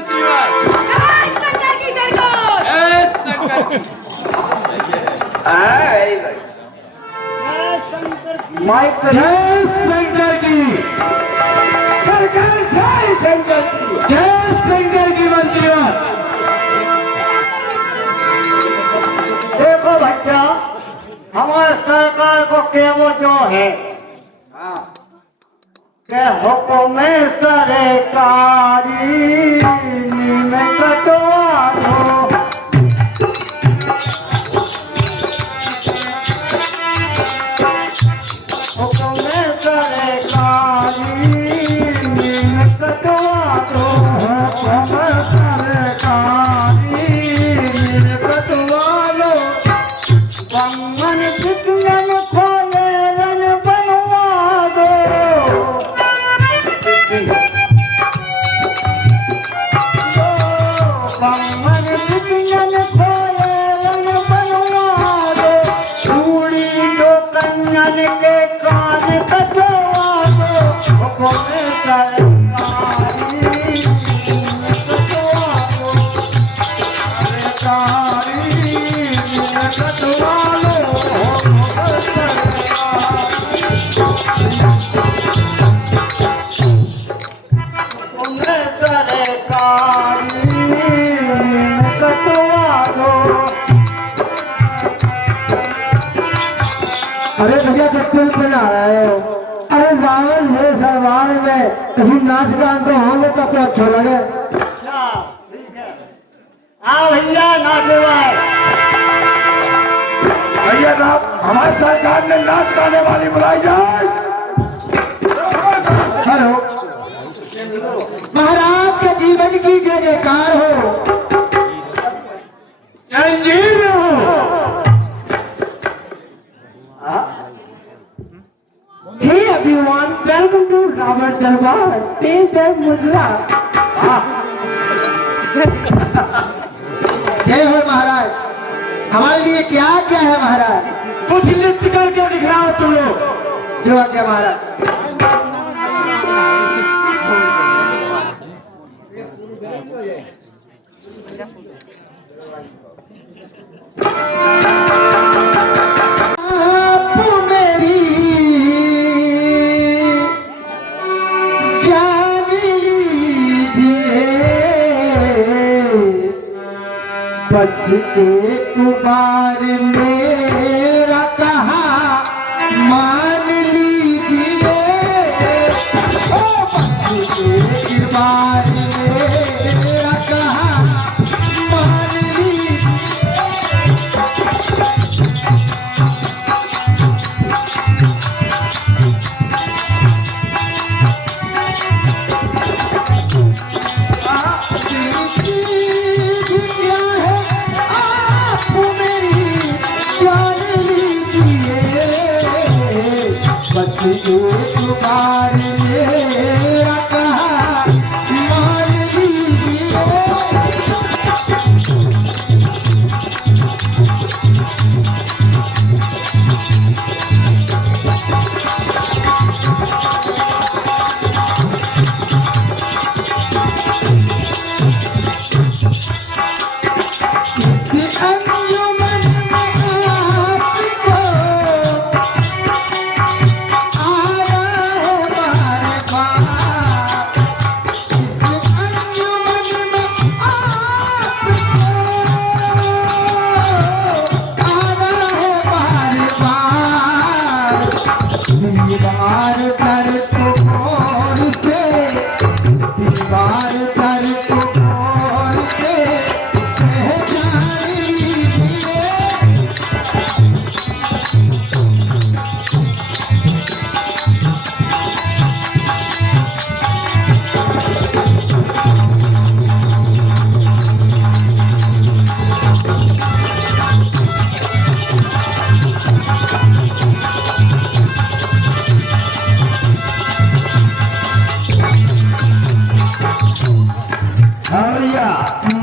मंत्रीवर। शंकर की सरकार। शंकर की। माइक जय शंकर की सरकार, जय शंकर की, जय शंकर की मंत्रीवर। देखो भैया, हमारे सरकार को केवल जो है के हुक्म सरकारी में कटवा दो। अरे भैया कितने पे जा रहे हो? अरे बावन है सरवार में कभी नाच गान तो होंगे तो क्या अच्छा लगे। हाँ भैया नाचे भैया साहब, हमारी सरकार ने नाच गाने वाली बुलाई जाए। हेलो महाराज के जीवन की जय जयकार हो, चिरंजीव हो। हे everyone, welcome to रावण दरबार। टेस्ट है मुजरा। जय हो महाराज, हमारे लिए क्या क्या है महाराज? कुछ नृत्य करके दिखाओ तुम लोग। जो आज्ञा महाराज। बस एक बार मेरा कहा मान लीजिए, बस एक बार मेरा कहा मान लीजिए।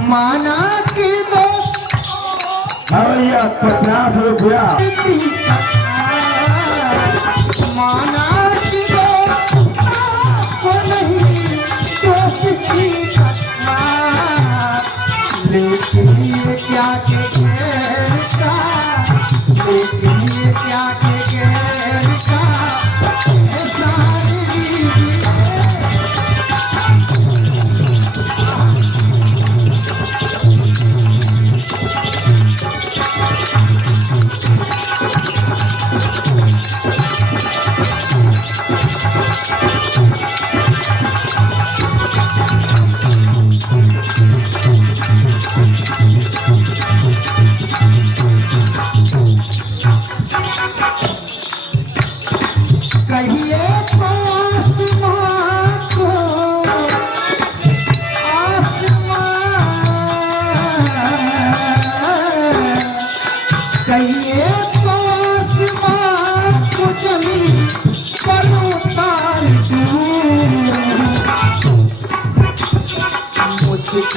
माना के दो 50 रुपया माना के दो नहीं दोस्त की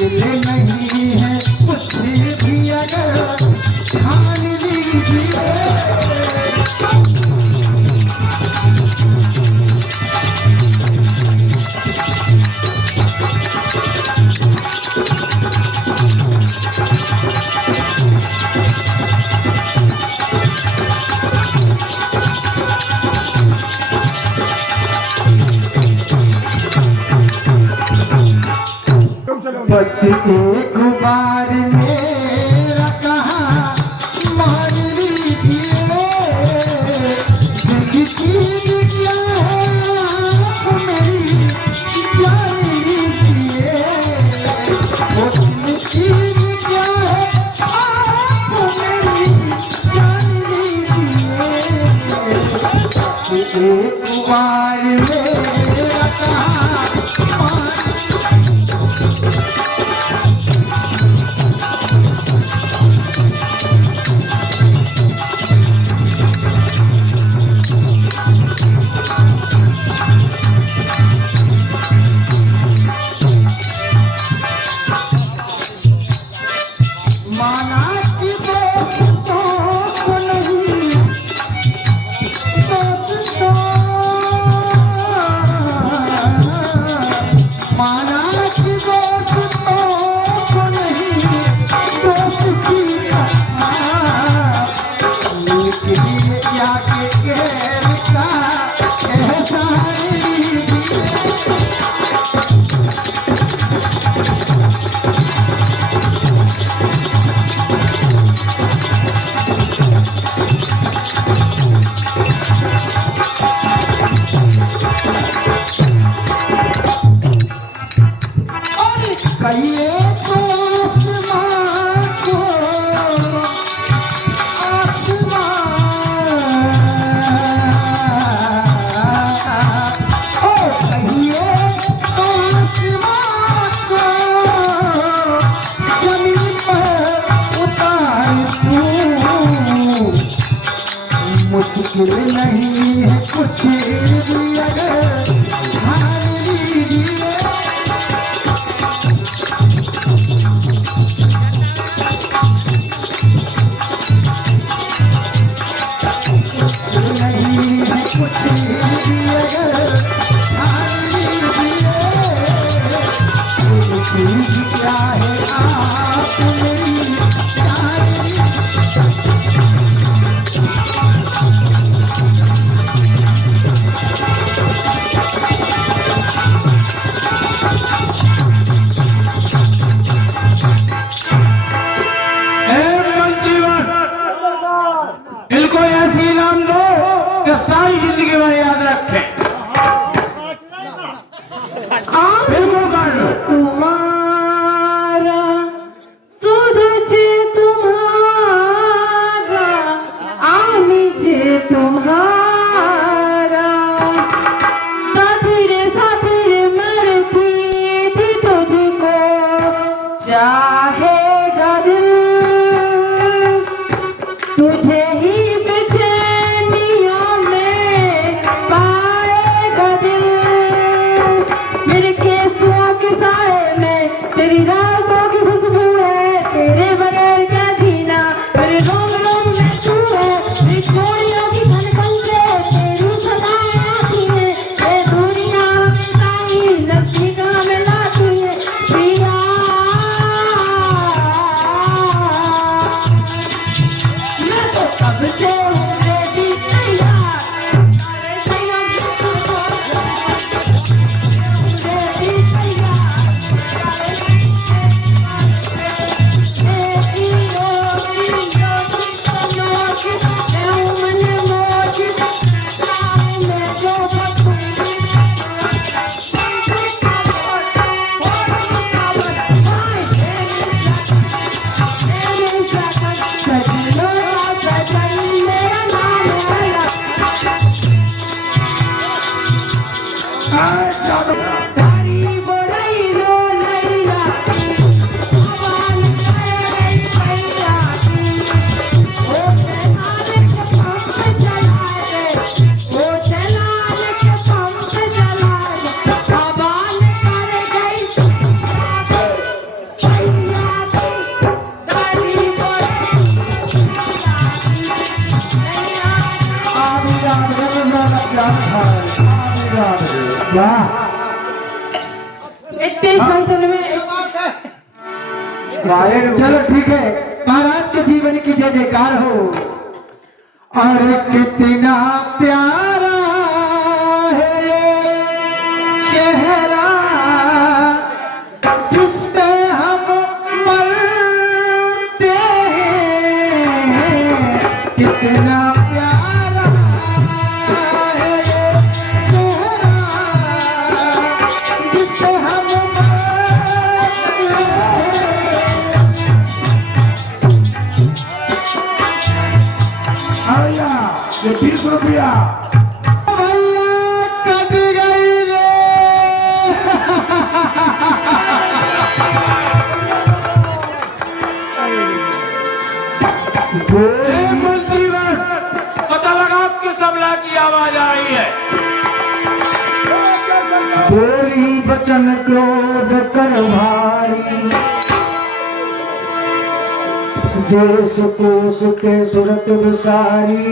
मुश्किल नहीं है मुझसे भी अगर ठान लीजिए। बस एक बार मेरा कहा मान लीजिए। जिंदगी क्या है मेरी जान लीजिए। वो जिंदगी क्या है आप मेरी जान लीजिए। एक बार मेरा कहा मुश्किल नहीं है कुछ भी अगर ठान लीजिए। नहीं है कुछ भी अगर ठान लीजिए। क्या है आप मेरी जान इनको ऐसी इनाम दो कि सारी जिंदगी में याद रखें। बिल्कुल कर लो। तुम्हारा सुधचे तुम्हारा आमीचे तुम्हारा साथी रे मरती थी तुझको चाहेगा दिल तुझे ही बेचैनियों में पाएगा दिल। मेरे केसुओं के साए में तेरी रातों की खुशबू है। तेरे बगैर क्या जीना मेरे रोम रोम में तू है। तेरी चोरियों की धड़कन से तेरी सदाएं आती है। ये दुनिया में सारी नफसी कहाँ में लाती है पिया। मैं तो कब से रेडी तैयार वाह इतने फंक्शन में चलो ठीक है, महाराज के जीवन की जय जयकार हो। और कितना प्यारा है ये चेहरा जिस पे हम मरते हैं, कितना प्यारा है ये चेहरा जिस पे हम मरते हैं। ये 20 रुपया कट गई रे। मंत्रीवर पता लगा किस सबला की आवाज आ रही है। बोली बचन क्रोध कर भारी, देश कोश के सुरत विसारी,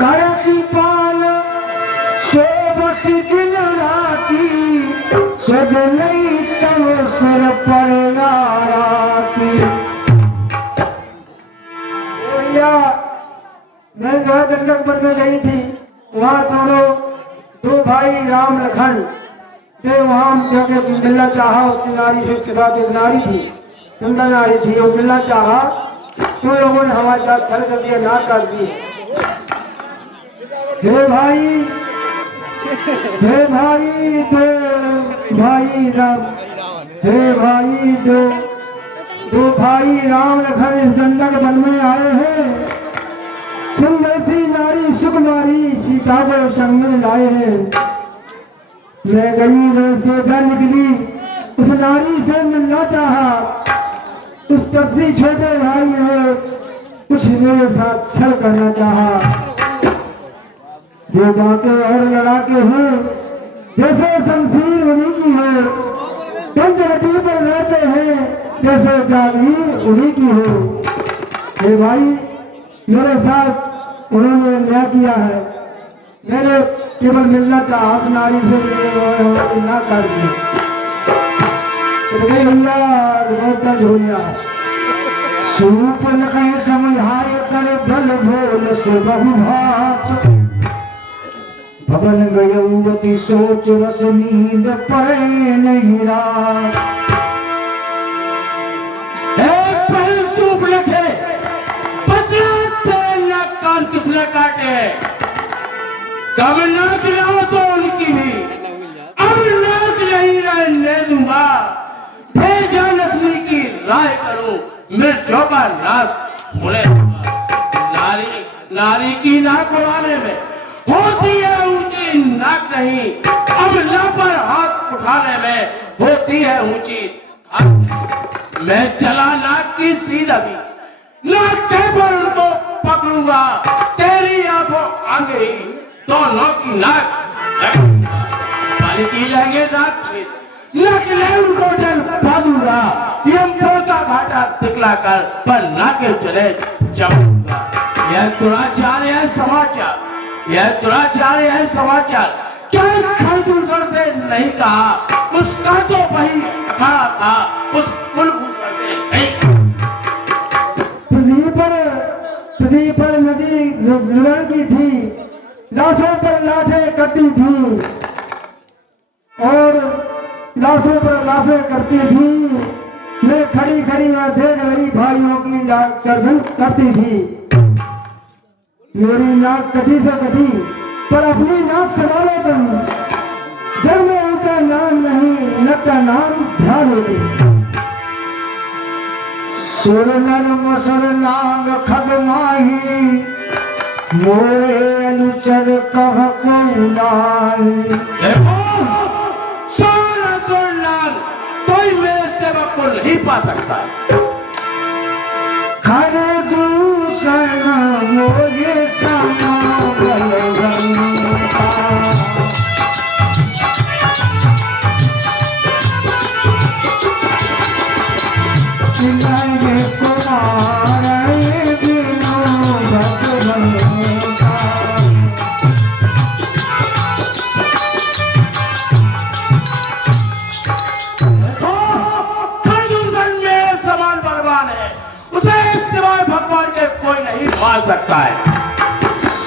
करसी पाल शोभ शिखिल राती, सद नहीं तव सर पर नाराती। भैया मैं जो दंडक वन में गई थी, वहाँ दो भाई राम लखन थे, वहाँ जाके मिलना चाहा। उस नारी से उसके साथ एक नारी थी, सुंदर नारी थी, वो मिलना चाहा। तुम लोगों ने हमारे साथ छल कर दिया, ना कर दी। हे भाई दो भाई राम, हे भाई दो भाई राम लखन इस दंडक वन में आए हैं। सुंदर सी नारी सुकुमारी सीता को संग में लाए हैं। मैं गई वैसे घर निकली, उस नारी से मिलना चाहा। उस तबसी छोटे भाई ने कुछ मेरे साथ छल करना चाहा। जो बाके और लड़ाके हैं, जैसे शमशीर उन्हीं की हो, पंचवटी पर रहते हैं, जैसे जागीर उन्हीं की हो। हे भाई, मेरे साथ उन्होंने न्याय किया है। मैंने केवल मिलना चाहा उस नारी से, ना कर दिया। तो बहुत दर्द हो गया। सूप लगे समझाए कर बल भोल से बहुभात, भवन गयती सोच रस नींद पड़े नहीं रात। पहले सूप लिखे कान किसने काटे, कब नाक लाओ तो उनकी भी, अब नाक नहीं रहने दूंगा। भेजा नस्ली की राय करूं, मिर्चों का नाश मुड़े। नारी की नाक उड़ाने में होती है ऊंची नाक नहीं, अब ना पर हाथ उठाने में होती है ऊंची नाक। मैं चला नाक की सीधा भी, नाक के पर उनको पकड़ूंगा, तेरी आंखों आगे ही दोनों की नाक की लेंगे नाक छीन, नकले उनको डर बांधूंगा। ये पोता घाटा दिखला कर पर नाके चले जाऊंगा। यह दुराचार्य है समाचार, यह दुराचार्य है समाचार। क्या खरदूसर से नहीं कहा, उसका तो वही अखाड़ा था, उस कुलभूषण से नहीं। पृथ्वी पर नदी लड़की थी, लाशों पर लाशें कटी थी, और लाशों पर लाशें करती थी। मैं खड़ी खड़ी वहाँ देख रही भाइयों की गर्दन करती थी। मेरी नाक कटी से कटी, पर अपनी नाक संभालो तुम। जब में ऊंचा नाम नहीं, नक का नाम ध्यान होती। सुर नर मसुर नाग खग माही, मोरे अनुचर कह को नाई। कोई मेरे सेवक को नहीं पा सकता। खरदूषण मोरे समा बलवंता, कुमार बिनु भगवंता।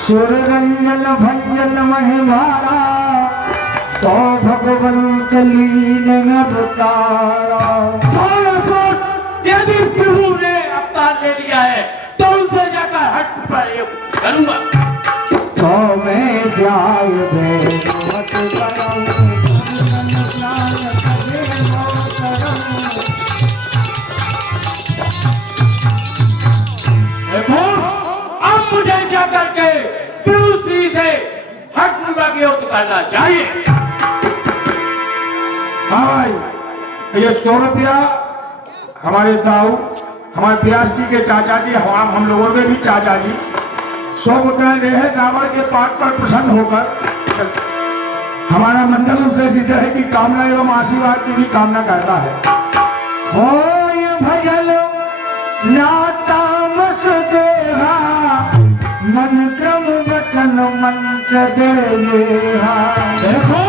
सुररंजन भंजन महिमारा तो भगवंत लीन में बताया। यदि प्रभु ने अवतार दे दिया है तो उनसे जाकर हट पर युद्ध करूंगा। तो मैं जाय मत करूं देखो अब मुझे जाकर के प्रभु श्री से हट की युद्ध करना चाहिए। हाँ भाई, ये 100 रुपया हमारे दाऊ हमारे व्यास जी के चाचा जी, हम लोगों के भी चाचा जी 100 रुपया दे है रावण के पाठ पर प्रसन्न होकर। हमारा मंडल उनसे सीधे है कि कामना एवं आशीर्वाद की भी कामना करता है। हो भजल नाता मस देवा मन क्रम वचन मंत्र देवा। देखो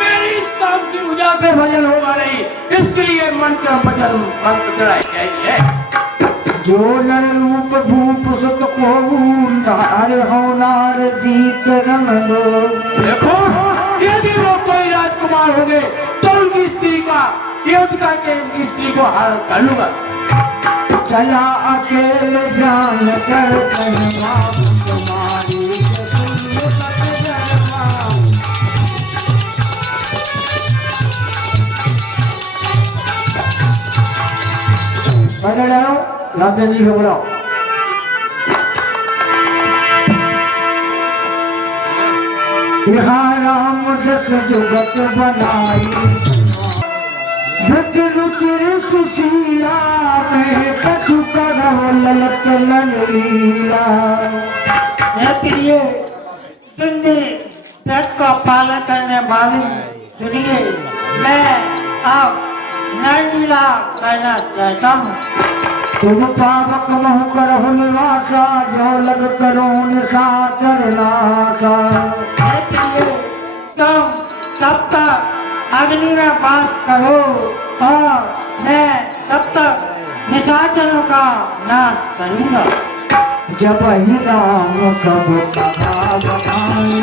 मेरी इस तामसी भुजा से भजन होगा नहीं, इसके लिए मंत्र वचन मंत्र चढ़ाई जाएगी है। जो नर रूप भूप सुत को नार हो नार जीत रंग दो। देखो यदि वो कोई राजकुमार होंगे तो उनकी स्त्री का युद्ध करके उनकी स्त्री को हार कर लूंगा। चला अकेले जान कर कहना तुम्हारी राधे जी को बुलाओ। यहाँ राम जस जुगत बनाई भक्त रुचि सुशीला में कछु करो ललक लीला। प्रिय सुनिए, व्रत का पालन करने वाले सुनिए, मैं अब नरलीला करना चाहता हूँ। तुम पावक महु करहु निवासा जो लग करो निशाचर नासा। तुम तब तक अग्नि में वास करो और मैं तब तक निशाचरों का नाश करूंगा। जब ही राम कब कथा बनाई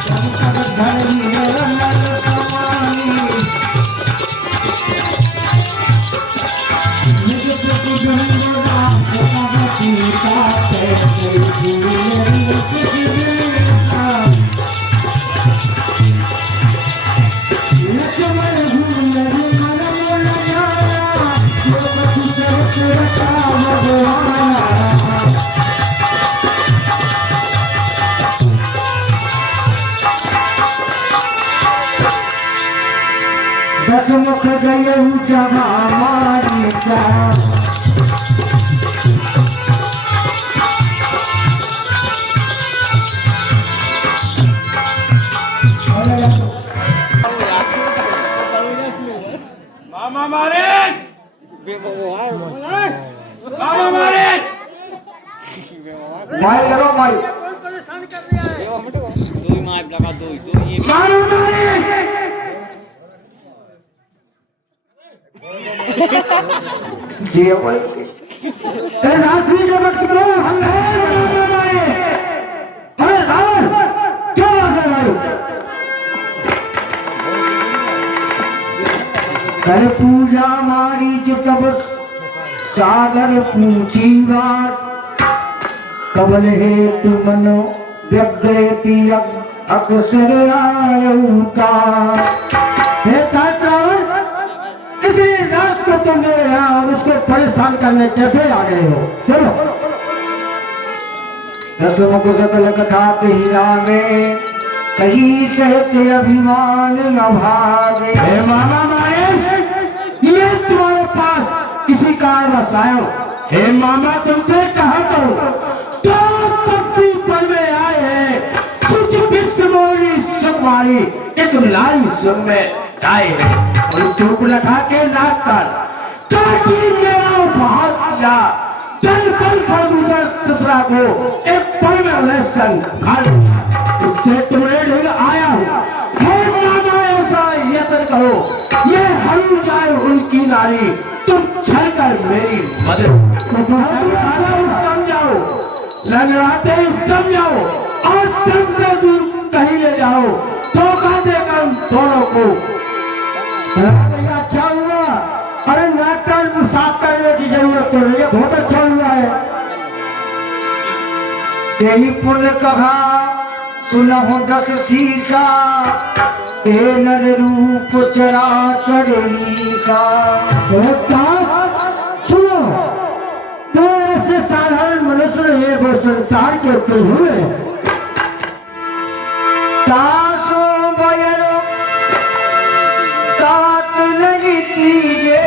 शंकर धर्म निरंतर समाई। निज प्रति जन्म राम कथा सीता कैसे भूले सुखी देता। लक्ष्मण भूल मन मन जाया जो कछु सहत रखा भगवाना। दसमुख गयऊ जमा मारी जा। मामा मारे मामा मारे माई करो माई मारो मारे जी बोल के रात्रि जगत को हल्ला है। अरे रावण क्या बात है भाई? कर पूजा मारी जो तब सागर पूछी बात कबल है तू मनो व्यग्रति अक्सर आयुता। हे रावण किसी रात को तुम मेरे यहाँ और उसको परेशान करने कैसे आ गए हो? चलो दसमुख सकल कथा कही में कहीं सहते अभिमान न भागे। हे मामा महेश, ये तुम्हारे पास किसी कारणवश आयो। हे मामा तुमसे कहा करो तो तपसी पर में आए हैं कुछ विश्वमोहिनी सुकुमारी एक लाल सुन में आए हैं और चूक लगा के नाक कर काटी मेरा बहुत जा चल पल दूसरा तीसरा को एक पल में उन्हें संग खा लिया। उससे तुम्हें ढूंढ आया हूँ। हे मामा ऐसा यत्न करो मैं हर जाए उनकी नारी तुम छल कर मेरी मदद। उत्तम जाओ लंगड़ाते उत्तम जाओ आश्रम से दूर कहीं ले जाओ, धोखा देकर दोनों को। भैया अच्छा हुआ, अरे नाटक साफ करने की जरूरत तो नहीं है, बहुत अच्छा हुआ है। यही पुण्य कहा सुनहु दस शीशा, ते नर रूप चराचर मीसा। सुनो, तो ऐसे साधारण मनुष्य रहे वो संसार के उत्तर हुए। तासो बयरो तात नहीं तीजे,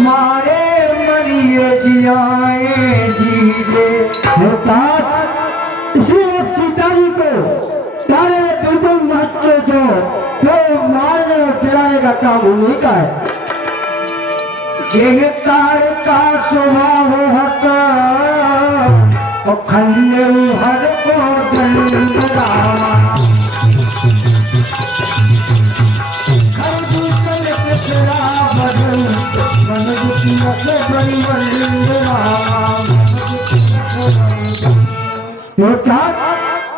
मारे मरिए जियाए जीजे। इसलिए सीता जी को सारे बिल्कुल महत्व जो मारने और चलाने का काम उन्हीं का है। कार का स्वभाव होता और खंडे हर को दंडरा,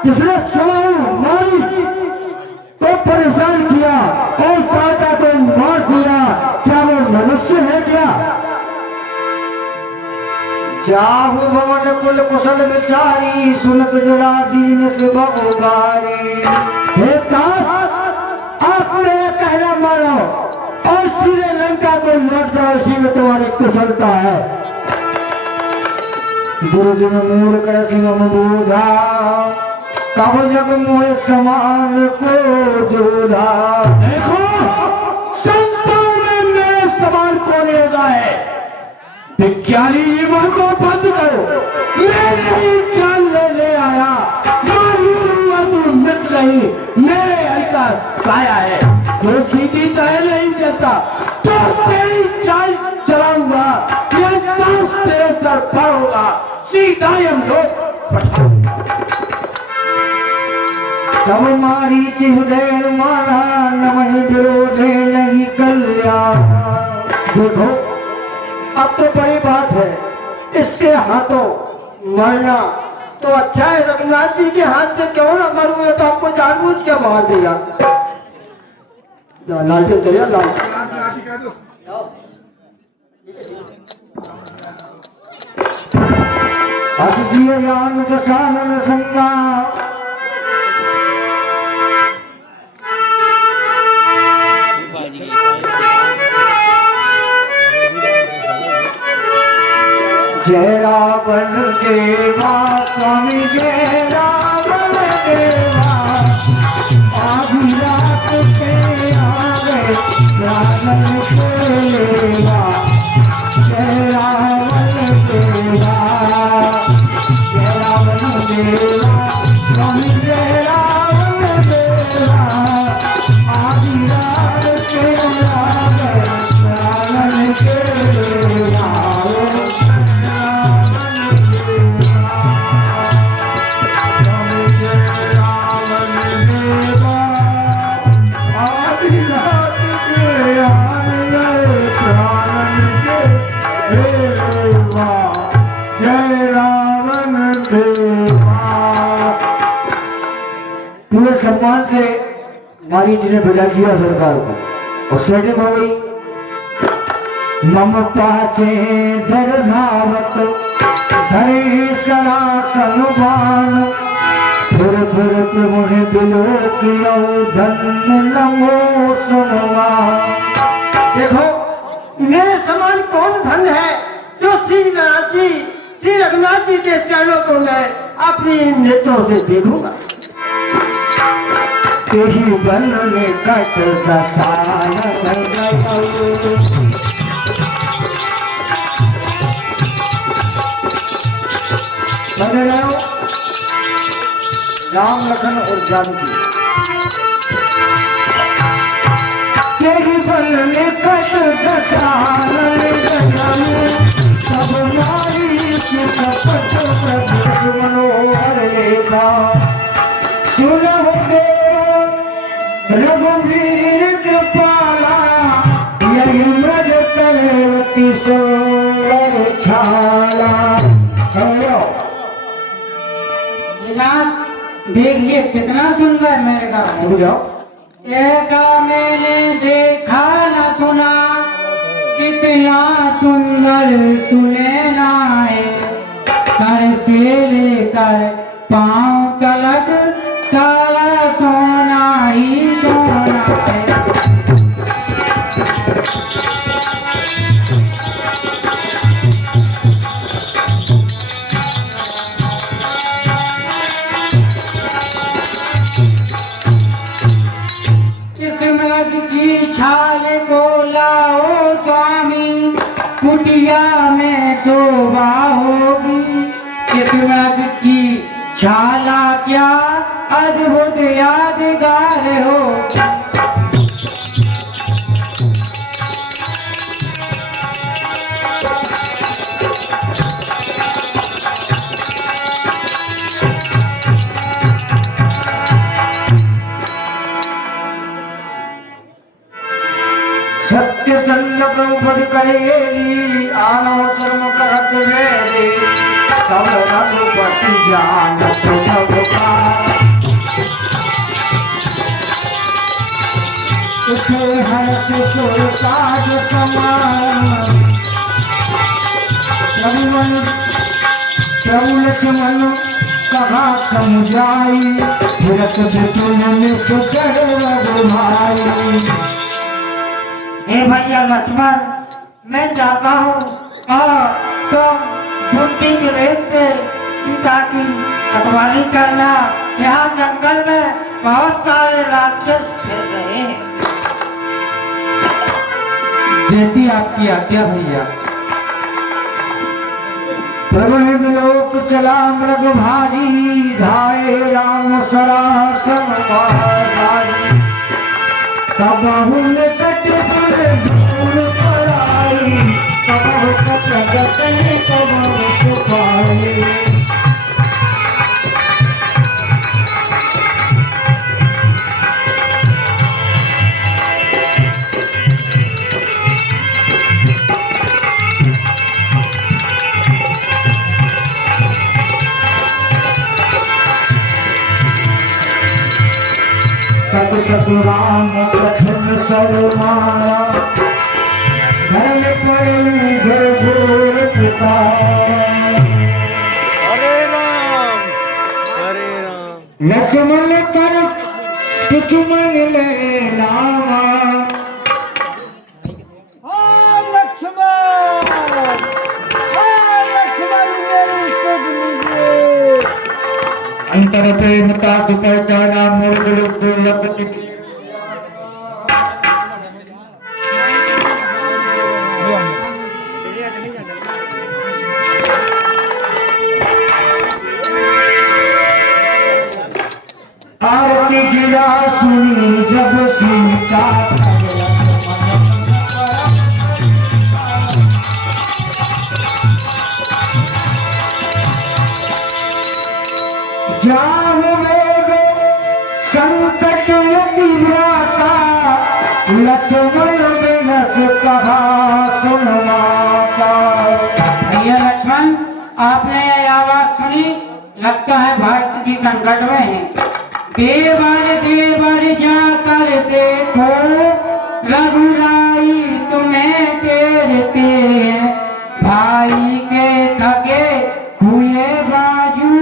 इसने स्वभाव मारी तो परेशान किया और चाचा को मार दिया, क्या वो मनुष्य है क्या? जाहु भवन कुल कुशल विचारी, सुनत जरा दीन से बहुगारी। हे आपने कहना मानो और सीधे लंका को लौट जाओ, इसी में तुम्हारी कुशलता है। गुरुजन मूल कर सिंह बोधा, तब जग मोह समान को जोधा। देखो, संसार में मेरे समान कौन होगा है? विज्ञानी जीवन को बंद करो, मैं नहीं ज्ञान लेने आया, मालूम हुआ तू मिट नहीं, मेरे हल का साया है। जो सीधी तरह नहीं चलता तो तेरी चाल चलाऊंगा, यह सांस तेरे सर पर होगा, सीधा हम लोग पठाऊंगा। तब मारी चिहुदेर मारा, नमः विरोधे नहीं कल्याण। देखो, अब तो बड़ी बात है, इसके हाथों मरना तो अच्छा है। रघुनाथ जी के हाथ से क्यों ना मरूंगे, तो आपको जानबूझ के मार दिया। लालटेन करिए, हस दिए ज्ञान दशानन संगा, जय रावण देवा स्वामी, जय रावण देवा, आधी रात के आवे रावण देवा। जय रावण देवा, जय रावण देवा स्वामी, जय रावण देवा, आधी रात के आवे रावण देवा। पूरे सम्मान से मारी जी ने भेजा किया सरकार को और सेटिंग हो गई। मम पाचे धरनावत धरे सरासन बाण, फिर मुझे बिलो कियो धन नमो सुनवा। देखो, मेरे समान कौन धन है जो श्री रघुनाथ जी के चरणों को मैं अपनी नेत्रों से देखूंगा। तेही बन में कट दसाल बन रहे हो राम लखन और जानकी। तेही बन में कट दसाल सब नारी मनोहर लेखा, सुनहु देव रघुवीर के पाला, यही मज करेवती सुंदर छाला। जनाब देखिए कितना सुंदर मेरे गाँव रुक जाओ। ऐसा मैंने देखा न सुना, कितना सुंदर सुनैना है। सर से लेकर पाँव तलक सारा सोना ही सोना है। किस्मत की छाल को लाओ स्वामी, कुटिया में शोभा होगी। किस्मत की छाला क्या अद्भुत यादगार हो। सत्य संग प्रभुपद करेगी, आनो धर्म करत वेदी। तब रघुपति जानत सब का, उठे हर्ष सुर काज समान। प्रभु लक्ष्मण कहा समझाई, भरत विष्णु सुचर रघुभाई। हे भैया लक्ष्मण, मैं जाता हूँ और तुम बुद्धि के वेग से सीता की रखवाली करना। यहाँ जंगल में बहुत सारे राक्षस फिर रहे हैं। जैसी आपकी आज्ञा भैया। प्रभु लोक चला मृग भारी, धाये राम सरासर भारी। कबहु निकट दूर पराई, कबहु प्रगट कबहु सुखाई। तब राम कठिन शर्माया, धन पर घोर पिता। लक्ष्मण कर दुश्मन ले नामा। अंतर प्रेम का सुपर जाना मूर्ख लोग दुर्लभ। आरती गिरा सुनी जब सीता, जाम वेग संकट तीव्रता, लक्ष्मण बिनस कहा सुन माता। भैया लक्ष्मण, आपने ये आवाज सुनी, लगता है भाई किसी संकट में है। देवर जाकर देखो, रघुराई तुम्हें टेरते हैं। भाई के थके हुए बाजू,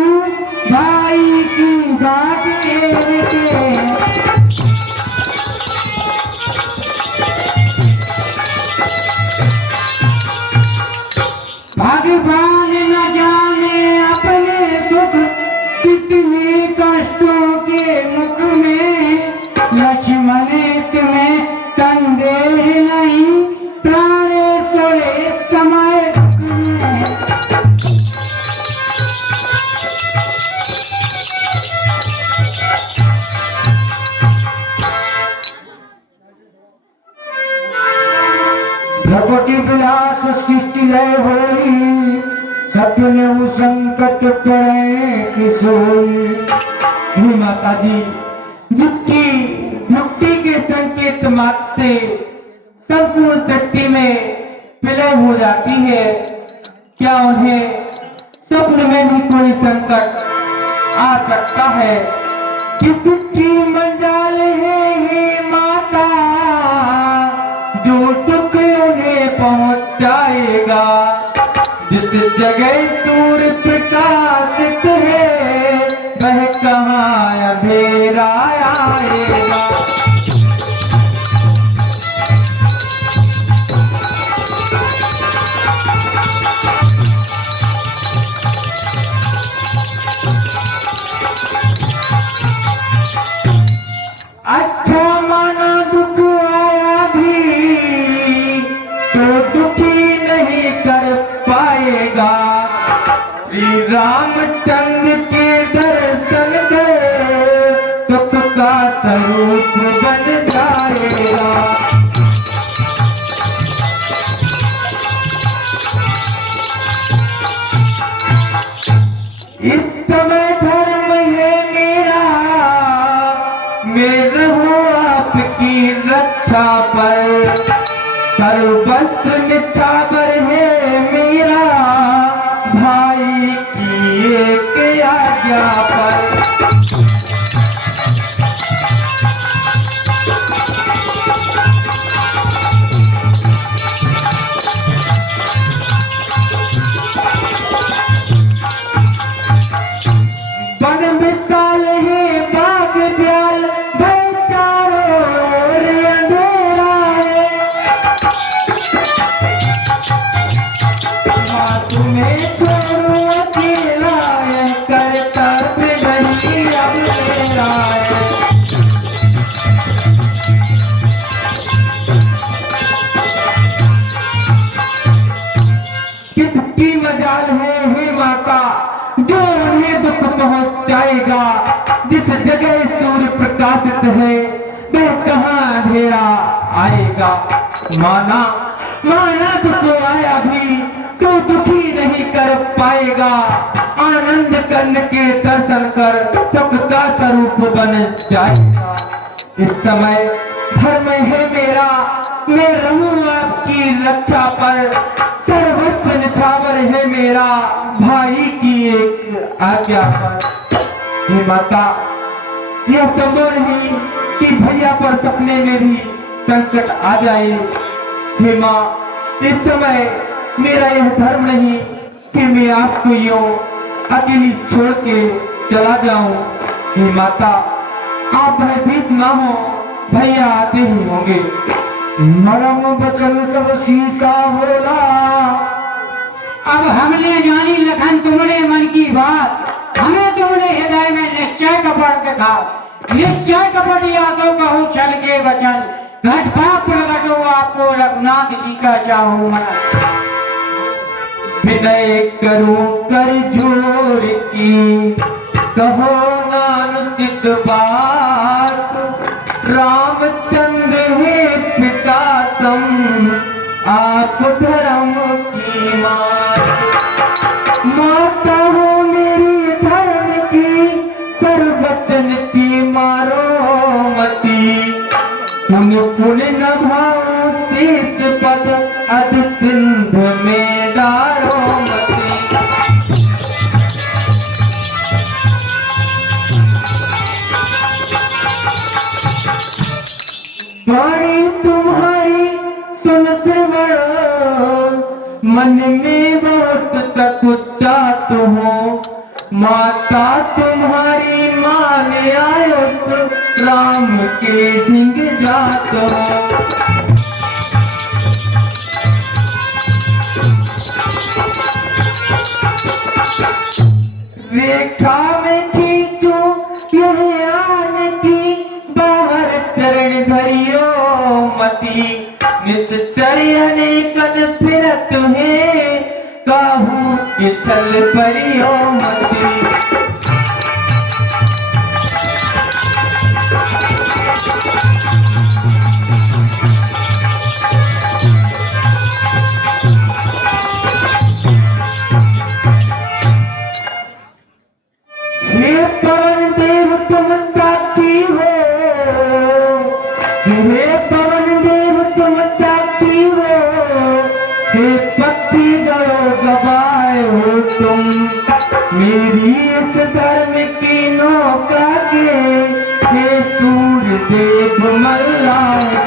भाई की बात टेरते हैं। भगवान न जाने अपने सुख, कितने कष्टों के मुख में। लक्ष्मण इसमें संदेह नहीं, प्राणेश्वर इस समय में। भगवती विलास सृष्टि लय होई, सपने संकट पड़े किशोरी। हे माता जी, जिसकी मुक्ति के संकेत मात्र से संपूर्ण सृष्टि में विलय हो जाती है, क्या उन्हें स्वप्न में भी कोई संकट आ सकता है? किसकी मजाल है हे माता जो दुख उन्हें पहुंचाएगा। जिस जगह सूर्य प्रकाशित है वह कहाँ अंधेरा आएगा। अच्छा माना दुख आया भी तो दुखी नहीं कर पाएगा। श्री रामचंद्र के दर्शन दे सुख का स्वरूप बन जाएगा। इस समय धर्म है मेरा मैं रहूं आपकी रक्षा पर। सर्वस्व निछावर है मेरा भाई की एक आज्ञा पर। वन विशाल है बाग ब्याल भय चारों ओर अंधेरा है। माँ तुम्हें छोड़ो अकेला है कर्तव्य नहीं अब मेरा है। किसकी मजाल है हे माता जो उन्हें दुख पहुंचाएगा। जिस जगह सूर्य प्रकाशित है वह कहाँ अंधेरा आएगा। माना माना दुख आया भी तो दुखी नहीं कर पाएगा। आनंद कर्ण के दर्शन कर सुख का स्वरूप बन जाएगा। इस समय धर्म है मेरा मैं रहूं आपकी रक्षा पर। सर्वस्व निछावर है मेरा भाई की एक आज्ञा पर। हे माता यह संभव नहीं कि भैया पर सपने में भी संकट आ जाए। हे माँ इस समय मेरा यह धर्म नहीं कि मैं आपको यूं अकेली छोड़ के चला जाऊं। हे माता आप भयभीत ना हो भैया आते ही होंगे। मरम बचन तब सीता बोला अब हमने जानी लखन तुमने मन की बात। हमें तुमने हृदय में निश्चय कपट देखा। निश्चय कपट यादों कहूँ चल के वचन घट पाप प्रगटो आपको रघुनाथ जी का चाहूँ मन। विनय करूं कर जोर की कहो नानुचित बात। रामचंद्र है पिता सम आप धर्म की माता हो मेरी धर्म की सर्वचन की मारो मती। पुण्य पुण्य न भाव शीर्ष पद अध सिंध में डारो मती। वाणी तुम्हारी सुन श्रवण मन में बहुत सकुचात हो। माता तुम्हारी माने आयुष राम के ढिंग जात हो। रेखा में खींचो यह आने की बाहर चरण धरियो मती। निश्चर्य ने कद फिरत है काहू के छल परियो मती। हे पवन देव तुम साक्षी हो। हे पवन देव तुम साक्षी हो। हे पक्षी गयो गवाए हो तुम मेरी इस धर्म की नौका के देव मल्लाए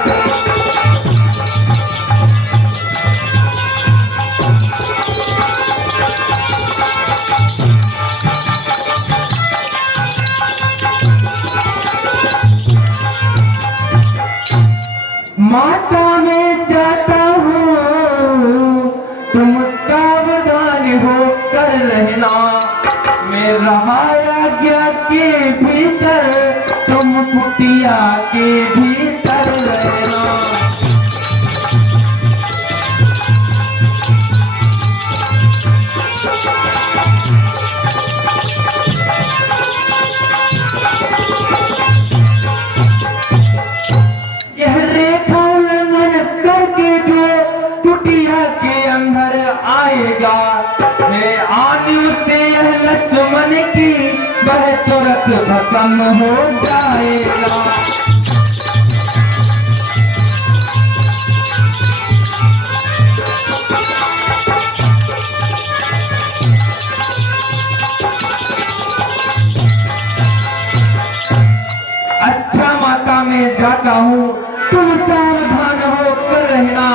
माता में जाता हूँ तुम सावधान होकर रहना, मैं रहा आज्ञा के भीतर तुम कुटिया के भीतर रहना। आएगा है आदि उससे यह लक्ष्मण की वह तुरंत भस्म हो जाएगा। अच्छा माता मैं जाता हूँ तुम सावधान होकर रहना,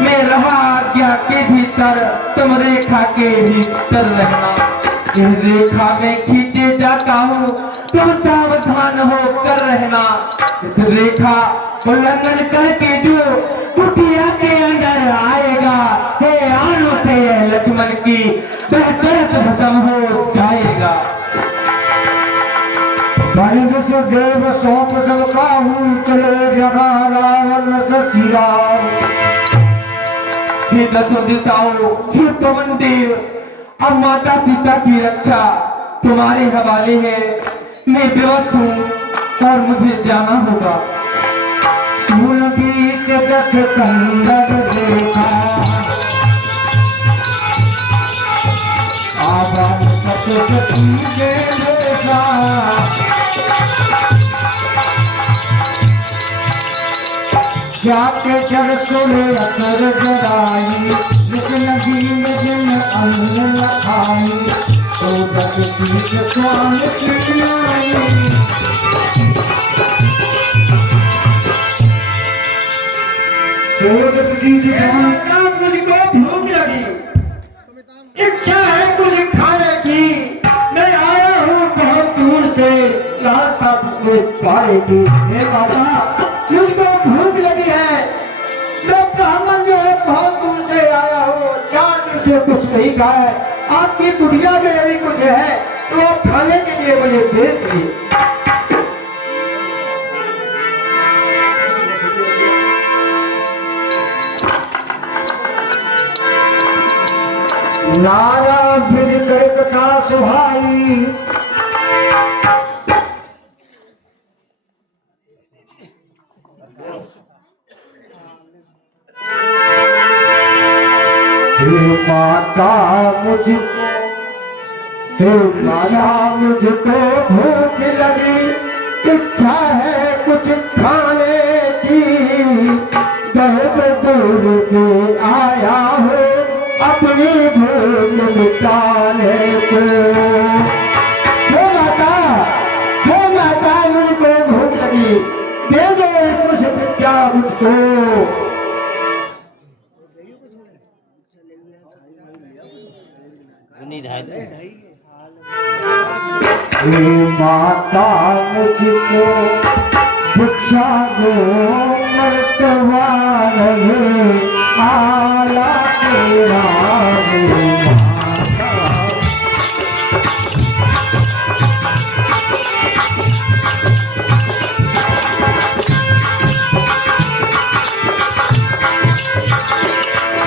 मैं रहा आज्ञा के भीतर तुम रेखा के भीतर रहना। इस रेखा में खींचे जाता हूँ तुम सावधान होकर रहना। इस रेखा उल्लंघन करके जो कुटिया के अंदर आएगा हे आनो से लक्ष्मण की वह तुरंत भस्म हो जाएगा। देव सौंप सबका हूँ चले जगा रावण सचिरा। हे दसों दिशाओं हे पवन देव, अब माता सीता की रक्षा तुम्हारे हवाले है। मैं बेबस हूँ और मुझे जाना होगा। सुन बीच दस कंदक देखा आवाज पीछे देखा, जाके जग सुने असर जराई जिस नदी में जिन अन्न लखाई तो दस पीठ स्वान की आई। मुझको भूख लगी, इच्छा है कुछ खाने की, मैं आया हूँ बहुत दूर से लालता तुझे पाए की। मुझको भूख लगी है, मैं ब्राह्मण जो है बहुत दूर से आया हूँ, 4 दिन से कुछ नहीं खाया। आपकी कुटिया में यदि कुछ है तो आप खाने के लिए मुझे भेज दिए। नारा फिर कर कथा सुहाई, हे माता मुझको, हे माता मुझको भूख लगी, इच्छा है कुछ खाने की, बहुत दूर से आया हूँ अपनी भूख मिटाने को। हे माता मुझको भूख लगी, दे दे कुछ भिक्षा मुझको। हे माता मुझको भिक्षा दो मर्तबा रहे आला तेरा।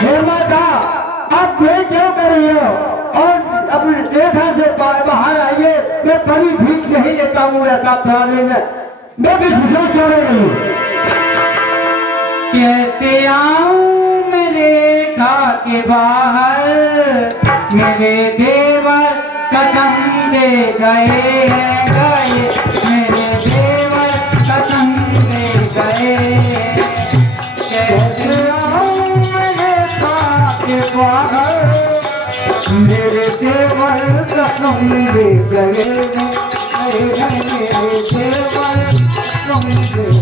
हे माता आप ये क्यों कर रही हो और अपनी रेखा से बाहर आइए, मैं कभी भीख नहीं लेता हूँ ऐसा प्राणी में, मैं भी सुझाव छोड़ रही हूँ। कैसे आऊं मेरे रेखा के बाहर, मेरे देवर कसम से गए हैं गए, मेरे देवर कसम से गए। कैसे आऊं मेरे रेखा के बाहर, मेरे देवर कसम से गए, मेरे देवर कसम से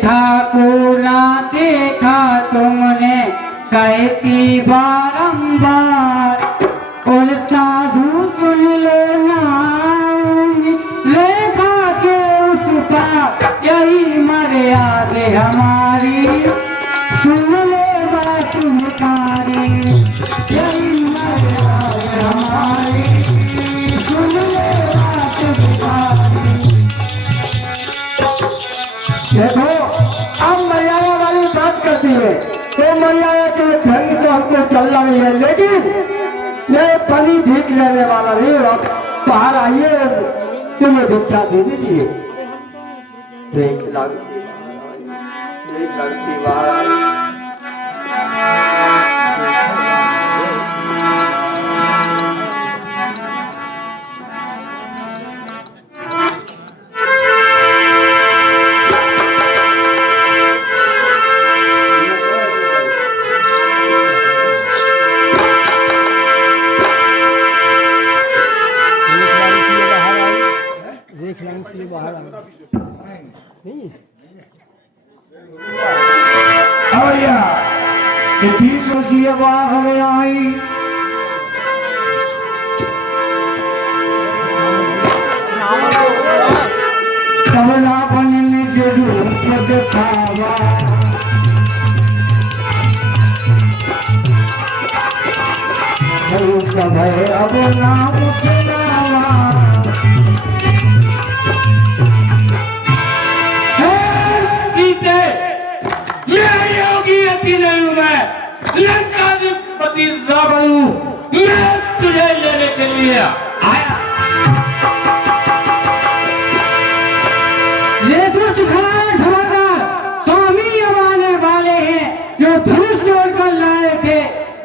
देखा को ना देखा तुमने कहती बारंबार और साधु सुन लो नाम लेखा के उस पार यही मर्यादा हमारी सुन ले बात हमारी यही मर्यादा हमारी सुन ले बात हमारी। देखो अब मर्यादा वाली बात करती है तो मर्यादा के ढंग तो हमको चलना नहीं है, लेकिन मैं पानी भीख लेने वाला नहीं हूँ। आप बाहर आइए तुम्हें भिक्षा दे दीजिए। 1 लाख से 1 लाख से बाहर भैया ये 20 वर्षीय बाहर आई कमला बन निज रूप दिखावा सब अब नाम सुनावा सीते मैं योगी अति नहीं हूं, मैं लंकाधिपति रावण हूं। मैं तुझे लेने के लिए आया। ये दुष्ट खबरदार स्वामी अब आने वाले हैं जो धनुष जोड़कर लाए थे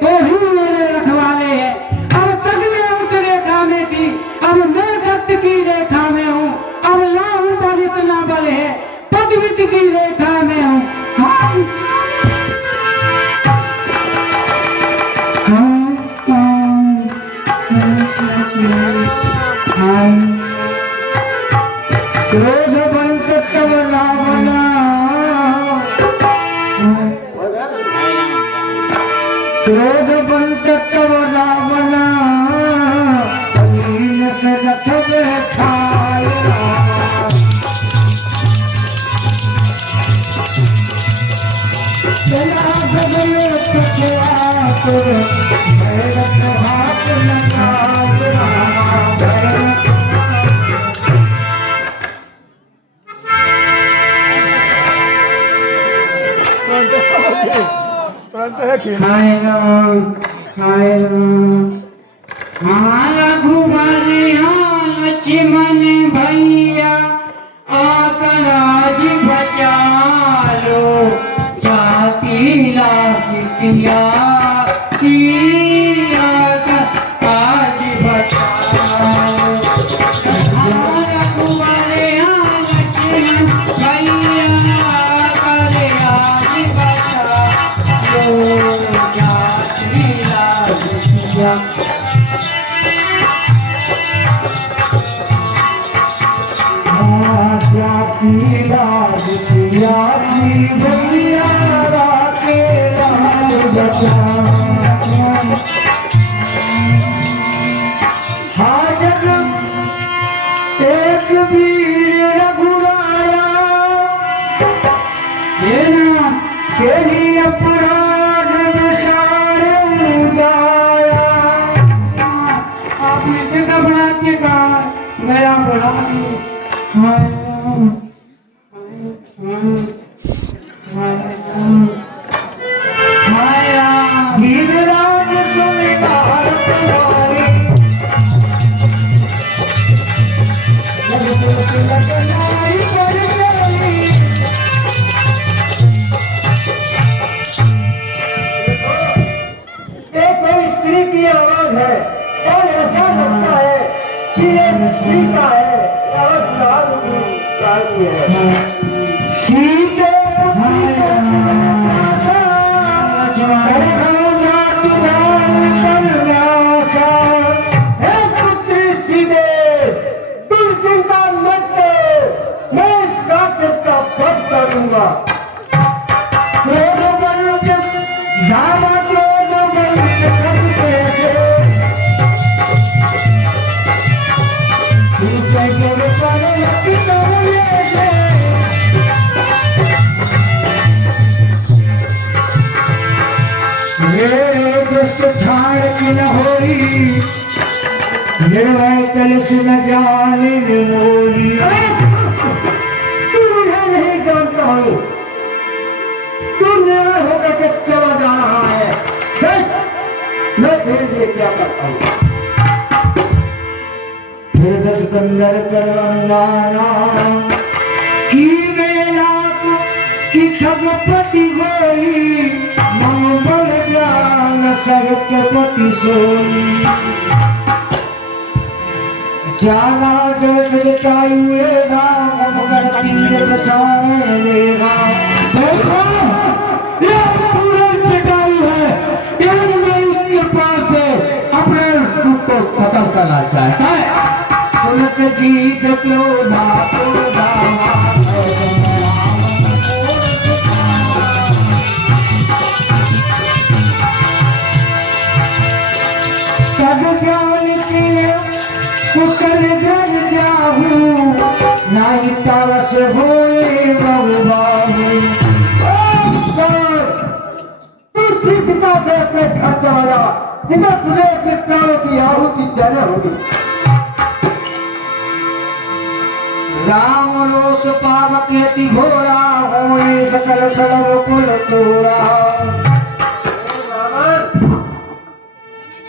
वो ही मेरे रखवाले हैं। अब तक मैं उस रेखा में थी, अब मैं सत्य की रेखा में हूँ। अब लाहू पर इतना बल है पदवित की रेखा में हूँ। क्रोध बंत तब रावणा क्रोध बंत तब रावणा अलीन से रथ बैठाया चला गगन पछुआत भैरव हाथ लगाया हाय राम हाँ रघुवर हाँ लक्ष्मण भैया आकर आज बचा लो जाति लाज सिया की आकर आज बचा लो। हाँ रघुवर हाँ लक्ष्मण भैया आकर आज बचा लो जाति लाज सिया। एक वीर रघुराया तेरी अपराध विशाल उदाया। आपने जगह बना के कहा नया बना दी। गिरिराज सुनि भारत वारी लगनाई कर गई। ये कोई स्त्री की आवाज है और ऐसा लगता है कि ये सीता है और राम की रानी है। सीते पुत्री के पासा पुत्री सीधे तुम चिंता मत करो, मैं इस राक्षस का वध करूंगा। निर्वचन सुन जाने मोरी। तू मुझे नहीं जानता हूँ, तू निर्भय होकर के चला जा रहा है। देख मैं तेरे लिए क्या करता हूँ। फिर दस कंदर कर अनुमाना की मेला की खगपति होई, मंगल ज्ञान सरस्वती सोई। जाना जलतायुए राम मगर तीर बचाने लेगा। देखो ये पूरा जटायु है, ये मेरी कृपा से अपने रूप को खत्म करना चाहता है। सुनत गीत क्रोधा क्रोधा सब ज्ञान के कुशल घर जाहू, नाई तारस होए बहुबाहू। तू सीधता से अपने घर चला जा, नहीं तो तुझे अपने प्राणों की आहुति देने होगी। राम रोष पावक यति घोरा, होए सकल सर्व कुल तोरा।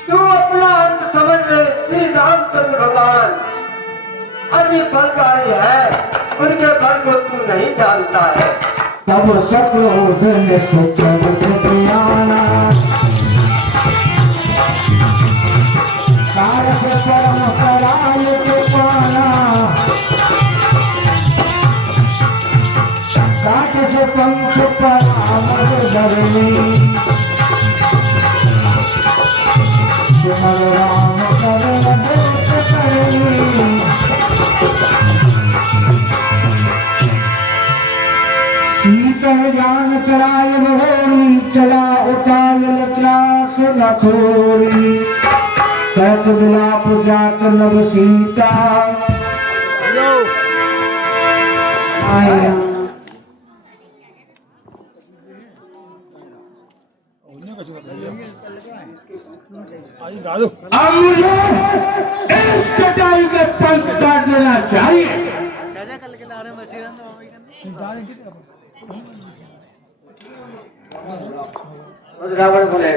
तू अपना अंत समझ ले, श्री रामचंद्र भगवान अति बलशाली है, उनके बल को तू नहीं जानता है। तब शत्रु हो धन्य सचन प्रियाना, कारक परम कराय कृपाना। काट से पंख परामर धरणी, सुमर राम करण देख करणी। सीतह जान चलाय भोरी, चला उताल त्रास न थोरी। कहत विलाप जात नभ सीता, आया अब मुझे इस जटायु के पंख काट देना चाहिए। रावण बोले